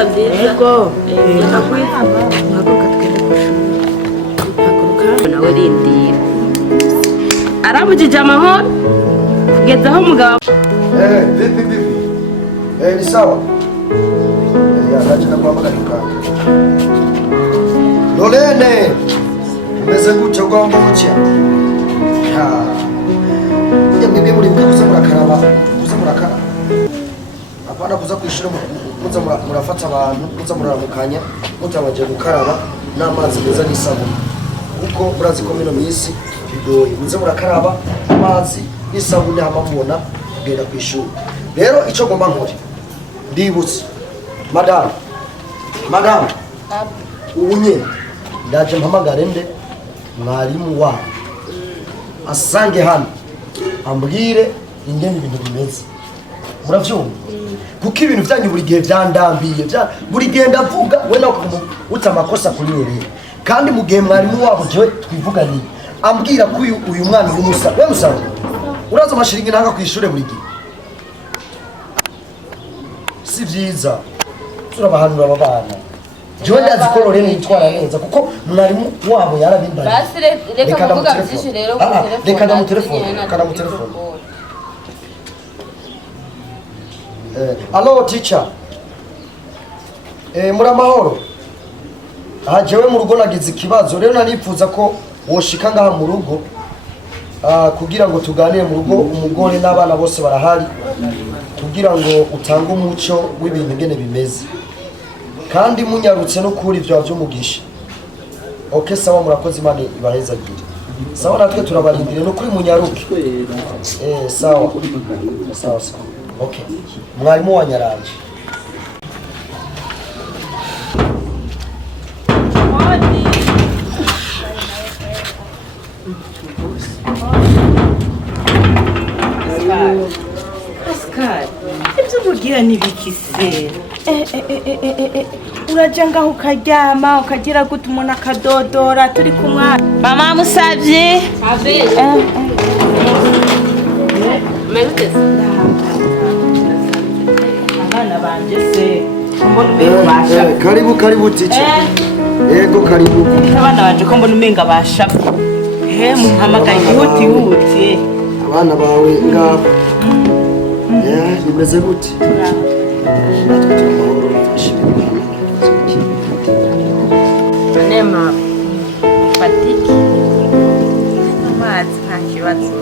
Imyaka nziza. Yego. Haguruka twende kushuri. Haguruka nawe rindira. Arabujije amahoro kugeza aho mugabo. Vipi. Ni sawa. Naje nakwamagana kaka. Lolene. Umeze gutyo ugomba gucya. Mimi muri kuza murakaraba, kuza murakara. Apana kuza kwishira muza murafata abantu, muza muramukanya, mutabaje gukaraba n'amazi meza n'isabuni. Uko murazi ko mino misi bigoye. Muza murakaraba amazi n'isabuni hamamubona kugenda kwishura. Rero ico ngomba nkore. Ndibutse. Madam. Unye ndaje mpamagare nde mwarimu wa asange hano ambwire ingene ibintu bimeze muravyumva kuko ibintu byanyu buri gihe byandambiye buri gihe ndavuga we nako uta amakosa kuri rero kandi mu gihe mwarimu wabo je twivuganiye ambwira ko uyu mwana uri musa we musa uraza amashiringi ntanga kwishure buri gihe si vyiza turabahanura abana Joe ndazi ko Lorene yitwara neza kuko mwarimu wabo yarabimbaye. Basi reka kuvuga byinshi rero ku telefone. Reka mu telefone. Allo teacher. Muri amahoro. Jewe mu rugo nagize ikibazo rero nanifuza ko woshika ngaha mu rugo kugira ngo tuganire mu rugo umugore n'abana bose barahari kugira ngo utange umuco w'ibintu ngene bimeze. Kandi munyarutse no kuri ivyo by'umugisha. Okay sawa murakoze Imana ibaheza gire. Sawa natwe turabarindire no kuri munyaruke. Sawa. Okay. Mwarimu wanyaranje. Oscar. Ibyo bugira nibikise. Uraja ngaho ukaryama ukagira gute umuntu akadodora turi kumwana mama musavye abana banje se mbona umenga basha karibu teacher yego karibu abana banje ko mbona umenga basha muhamagaye huti abana bawe ngaho nimeze gute Nema fatiki amazi nta kibazo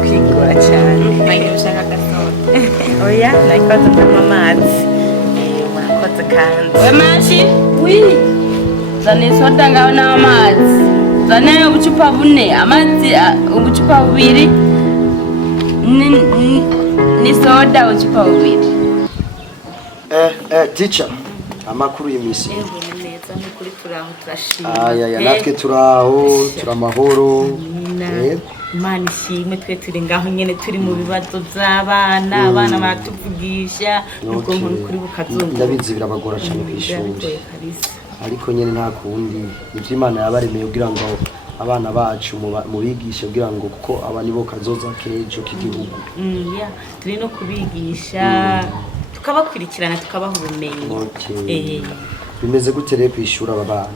kwigora cyane bayo ushaka gasote oya nakoze ndama amazi murakoze kandi We mashi? Oui. Zane soda ngaho n'amazi. Zane ubucupa bune, amazi ubucupa bubiri. Ni soda ubucupa bubiri. Teacher amakuru y'imisi neza n'ukuri turaho turashima aya natwe turaho turamahoro Imana ishimwe twe turi ngaho nyene turi mu bibazo by'abana abana baratuvugisha nuko kuri bukazungu ndabizi birabagora cyane kwishuri ariko nyene nta kundi nivyo Imana yabaremeye kugira ngo abana bacu mu bigisha kugira ngo kuko aba nibo kazoza kejo k'igihugu turi no kubigisha tukabakurikirana tukabaha ubumenyi bimeze gute rero kwishura abana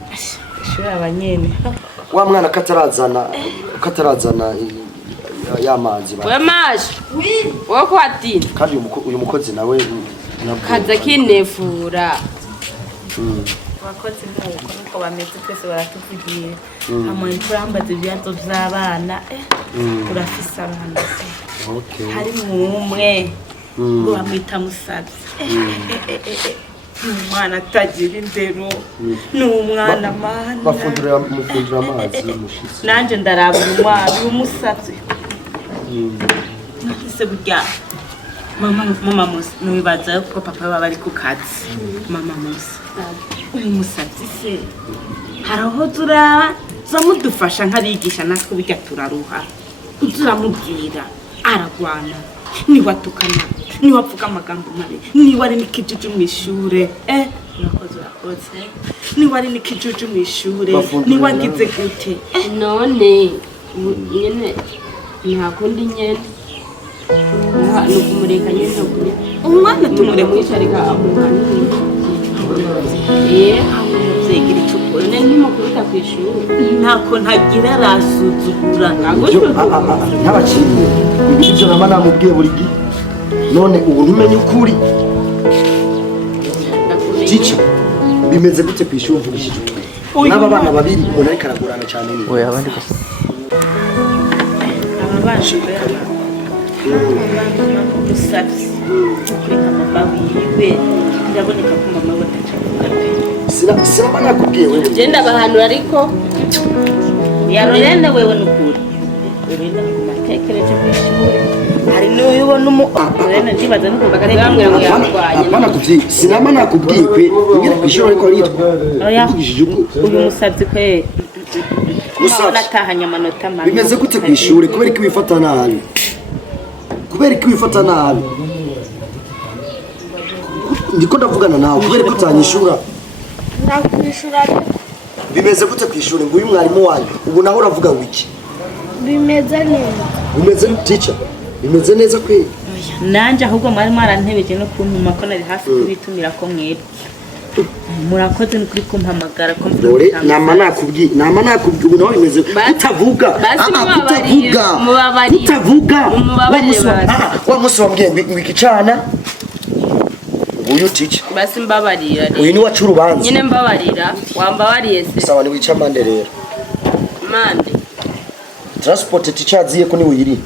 ishuri abanyene wa mwana katarazana y'amazi We mashi? Oui. Woko ati? Kandi uyu mukozi nawe kaza kinefura. Abakozi nuko bameze twese baratuvugiye hamwe turambaza ibyazo by'abana urafise abana okay hari umwe ngo bamwita Musazi umwana atagira indero n'umwana mana bafundura amazi mushitsi nanje ndaraba umwana w'Umusazi nise burya mama Musa nubibaza ko papa baba ari ku kazi mama Musa Umusazi se haraho zamudufasha nk'abigisha natwe bijya turaruha turamubwira aragwana niwatukana niwapfuka amagambo mabi niwari nikijuju mwishure urakoze niwari nikijuju mwishure niwagize gute none nyene ntakundi nyene nukumureka nyene umwana tumureka mwisharika amuhani Zegira icukura none ntimukuruta ku ishuri ntako ntagira arasuzugura n'abakinnyi ibyo nama namubwiye buri gihe none ubu ntumenye ukuri Teacher bimeze gute ku ishuri mvugishije n'aba bana babiri umuntu ariko aragurana cyane ni oya abandi gusa umusabyi kuri mama wiwe ndaboneka ko mama we atacavuga pe sinaba nakubwiye wewe genda bahanura ariko yarorene wewe nukuri urenda kumatekereje ku ishuri hari n'uyu ubona urenda ndibaza no kuvuga bakambwira ngo yarwanye apana kuvyi sinaba nakubwiye pe ngera ku ishuri ariko yitwa mvugishije uyu musabyi pe Musabye atahanye amanota mabi bimeze gute ku ishuri kubera ko wifata nabi ndiko ndavugana nawe kubera ko utanyishura nakwishura bimeze gute ku ishuri ngo uyu mwarimu wanyu ubu naho uravuga ngo iki bimeze neza bimeze teacher bimeze neza kwe nanje ahubwo mwari mwarantebeje no kuntuma ko nari hafi kubitumira ko mwebwe murakoze ni kuri kumpamagara ko dore nama nakubwiye ubu naho bimeze utavuga wa musi wambwiye ngo ikicana uyu teacher basi mbabarira uyu ni wacu urubanza nyine mbabarira wambabariye se sawa ni wica mande rero mande transport teacher aziye ko ni wiri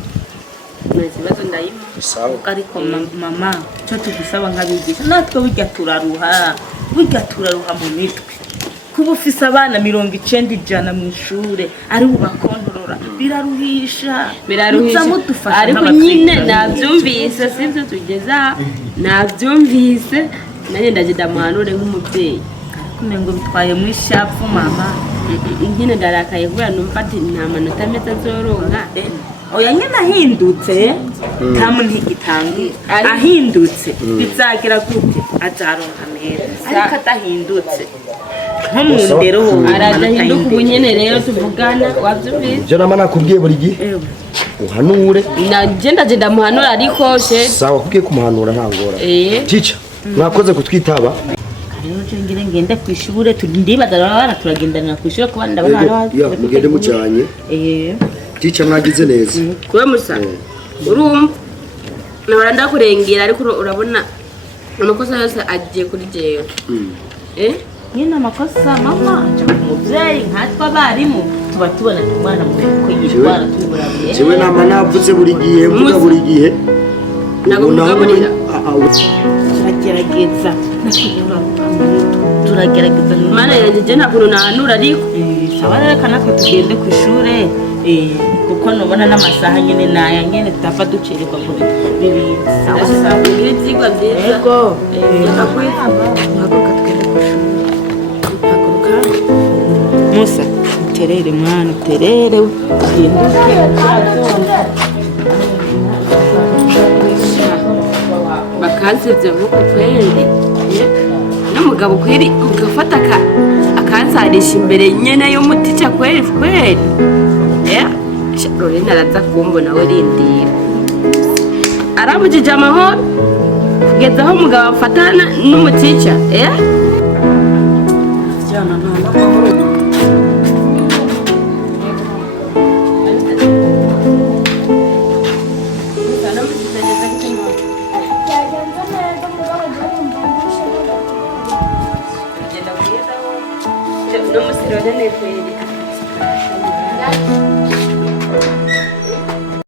n'ikibazo ndayima sawa ariko mama cyo tugusaba nkabigisha natwe burya turaruha mu mitwe kuba ufise abana 90 mu ishure ari ubakontorora biraruhisha ariko nyine nabyumvise sivyo tugeza nabyumvise nanye ndagenda muhanure nk'umubyeyi kumengo bitwaye mu ishafu mama inkine ndarakaye kubera numva ati nta manota meza zoronka oya nyine ahindutse tamu ntigitangira ahindutse bizagira gute azaronka meza ariko atahindutse nko mu ndero arahinduka ubu nyene rero tuvugana wabyumvise ibyo nama nakubwiye buri gihe uhanure ndagenda muhanura ariko she sawa kubwiye kumuhanura ntangora teacher mwakoze kutwitaba rero ngende ku ishure ndibaza abana turagendanira ku ishure ko bandi abana mugende mucanye teacher mwagize neza kuba musa urumva nabara ndakurengera ariko urabona amakosa yose agiye kuri jewe nyine amakosa mama umubyeyi nkatwe abarimu tuba tubona umwana mu ko yitwara tuburabiye jewe nama navuze buri gihe mvuga buri gihe nagugaburira turagerageza mana yanjye je ntabwo nahanura ariko saba reka natwe tugende ku ishure kuko nubona n'amasaha nyine naya nyine tutapfa ducererwa ngo bibiri sawa sawa ngira ibyigwa byiza yego haguruka twende ku ishure haguruka musa uterere mwana uterere uhinduke bakansebya vuko kweli n'umugabo kweli ugafata akansarisha imbere nyene y'umutica kweli Lorena araza kumbona we rindira aramujije amahoro kugeza aho umugabo afatana n'umutica jana no musirone kweli